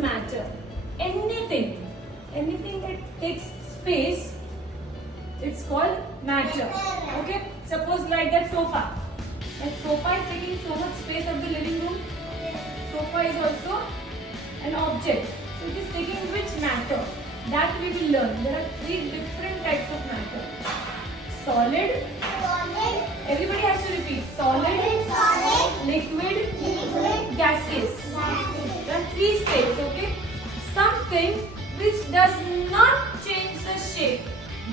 matter? Anything that takes space, it's called matter. Okay? Suppose like that sofa. That sofa is taking so much space of the living room. Sofa is also an object. So it is taking which matter? That we will learn. There are 3 different types of matter. Solid. Everybody has to repeat. Solid. Liquid. Gaseous. There are 3 states. Okay. Something which does not change the shape.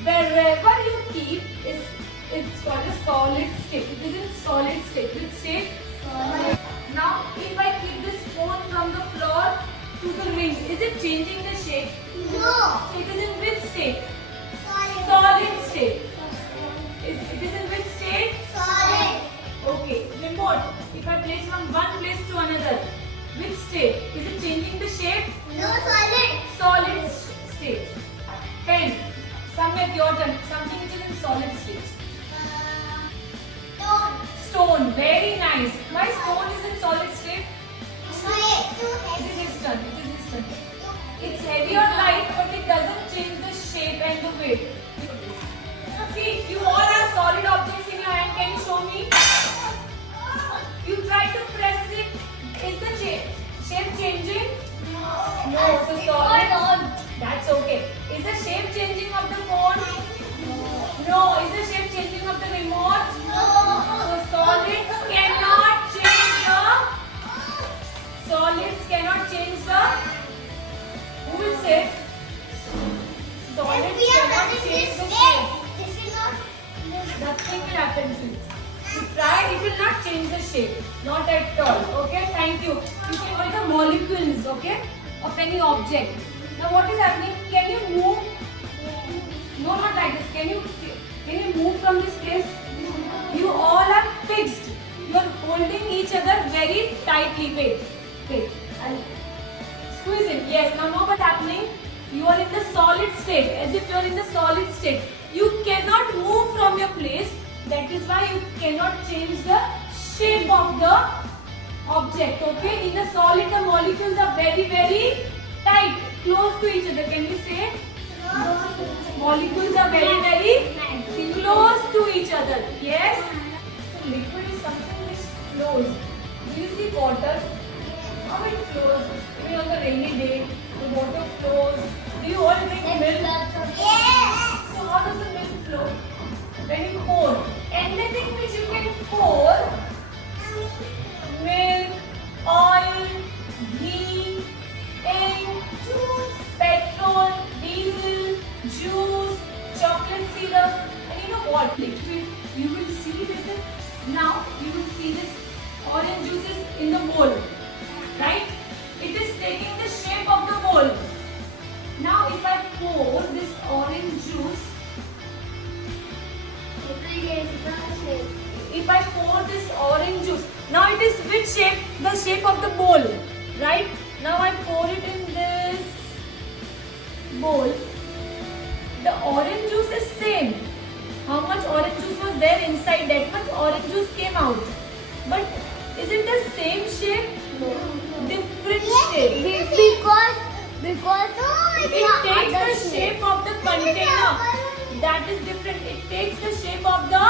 Wherever you keep, it's called a solid state. It is in solid state. Which state? Solid. Now, if I keep this phone from the floor to the ring, is it changing the shape? No. So it is in which state? Solid. Solid state. It is in which state? Solid. Okay. Remote. If I place from one place to another, which state? Is it changing the shape? No, solid. Solid state. Pen. Samyak, your turn. Something which is in solid state. Stone. Stone. Very nice. Why stone is in solid state? Too It is his turn. It's heavy or light, but it doesn't change the shape and the weight. See, you all have solid objects in your hand. Can you show me? You try to press it. Is the shape changing? No. So solid. That's okay. Is the shape changing of the phone? No. Is the shape changing of the remote? So solids cannot change the. Who will say? Solids cannot change the shape. Nothing will happen to you. You try, it will not change the shape. Not at all. Okay, thank you. You can call the molecules, okay, of any object. Now what is happening? Can you move? No, not like this. Can you move from this place? You all are fixed. You are holding each other very tightly. Wait. I'll squeeze in. Yes, now what's happening? You are in the solid state. As if you are in the solid state. You cannot move from your place. That is why you cannot change the shape of the object. Okay? In the solid, the molecules are very, very tight, close to each other. Can we say? Molecules are very, very close to each other. Yes? So liquid is something which flows. Do you see water? How it flows? Even on the rainy day, the water flows. Do you all drink milk? Yes. So how does the milk flow? When you pour. Anything which you can pour, milk, oil, ghee, ink, petrol, diesel, juice, chocolate syrup, and you know what? Liquid. You will see with it. Now you will see this orange juice is in the bowl, right? It is taking the shape of the bowl. Now if I pour this orange juice, if I pour this orange juice, now it is which shape? The shape of the bowl, right? Now I pour it in this bowl. The orange juice is same. How much orange juice was there inside? That much orange juice came out. But is it the same shape? No. Different shape. Because It takes the shape of the container. That is different. It takes the shape of the.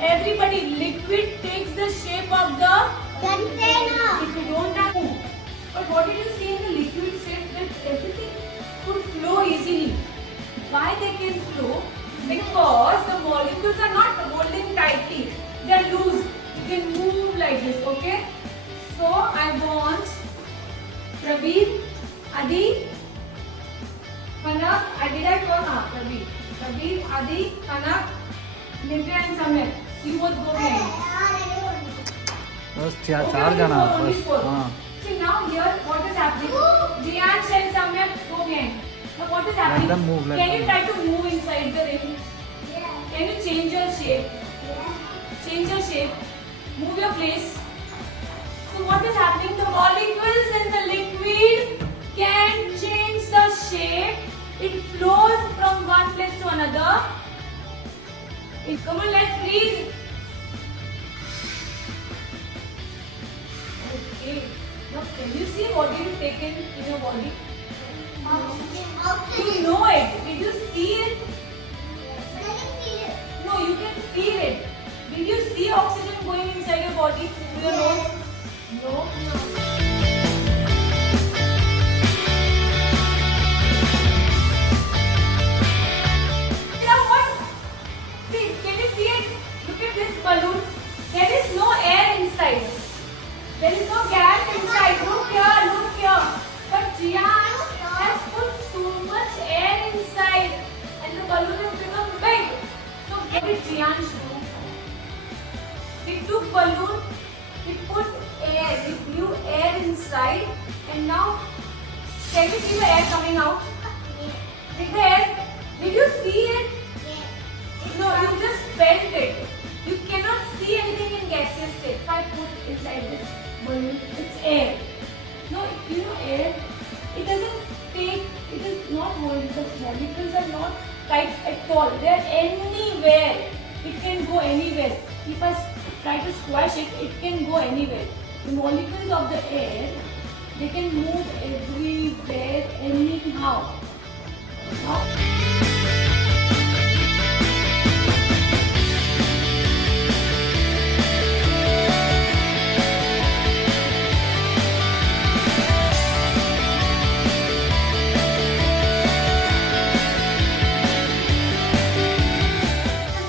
Everybody, liquid takes the shape of the container. If you don't have. But what did you see in the liquid state? That everything could flow easily. Why they can flow? Because the molecules are not holding tightly. They are loose. You can move like this. Okay. So I want Prabir, Adi, Kanak. Did I call Prabir? Prabir, Adi, Kanak, Nitya and Samyak. You both go behind. बस 4 जना बस हाँ See now here what is happening? Jiyansh and Samyak go behind. Now what is happening? Let them move, let Can you them try to move inside the ring? Can you change your shape? Change your shape. Move your place. So what is happening? The molecules in the liquid can change the shape. It flows from one place to another. Come on, let's breathe. Okay. Now can you see what did you take? taken in your body? Oxygen. You know it. Did you see it? Can you feel it? No, you can feel it. Did you see oxygen going inside your body through your nose? No. Now what? See, can you see it? Look at this balloon. There is no air inside. There is no gas inside. Look here. But Jian has put so much air inside and the balloon has become big. So what did Jian do? He took balloon, he put air, he blew air inside and now can you see the air coming out? Did you see it? No, you just felt it. You cannot see anything in gaseous state. If I put inside this balloon, it's air. No, you know air, it doesn't take, it is not holding, the molecules are not tight at all. They are anywhere. It can go anywhere. If I try to squash it, it can go anywhere. The molecules of the air, they can move everywhere, anyhow. Now,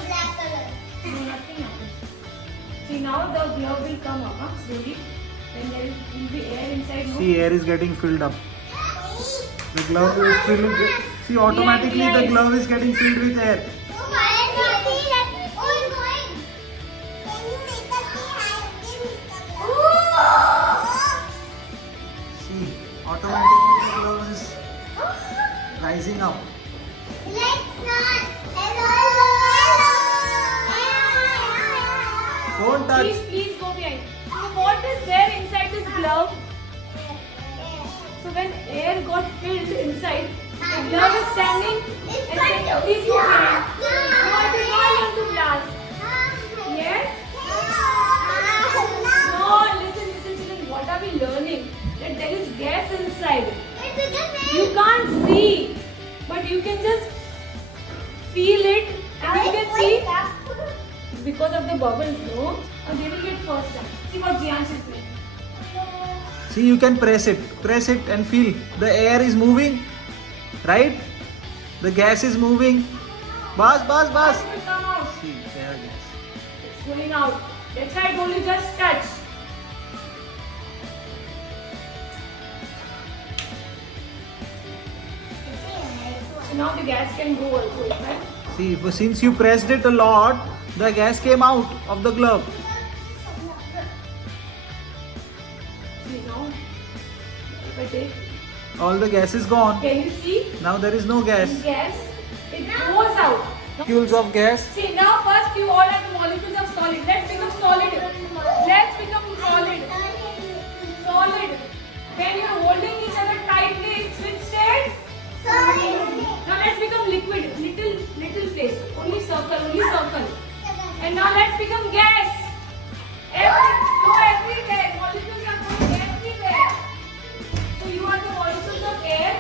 Black color. no, nothing happens. See, now the glove will come up slowly. Then there will be air inside. No? See, air is getting filled up. The glove is filling. See, automatically the glove is getting filled with air. Oh, I can feel it. Oh, it's going. Can you make us see how it is, Mr. See, automatically the glove is rising up. Let's not. Hello. Don't touch. Please go behind. So what is there inside this glove? So when air got filled inside, the glove is standing and saying, please go behind. No, it is not going to blast. Yes? No, listen, children. What are we learning? That there is gas inside. You can't see, but you can just feel it and you can see because of the bubbles, no? And they will get first time. See what Jiansh is doing. See, you can press it and feel. The air is moving, right? The gas is moving. Bas. It will come out. See, there gas. It's going out. That's why I told you just touch. So now the gas can go also, right? See, since you pressed it a lot, the gas came out of the glove. See now, if I take, All the gas is gone. can you see? Now there is no gas. Gas, it goes out. Molecules of gas. See now first you all are the molecules of solid. Let's become solid. Let's become solid. Solid. When you're holding each other tightly, it's which state? Now let's become liquid. Little place. Only circle. And now let's become gas. Go everywhere. Molecules are going everywhere. So you are the molecules of air.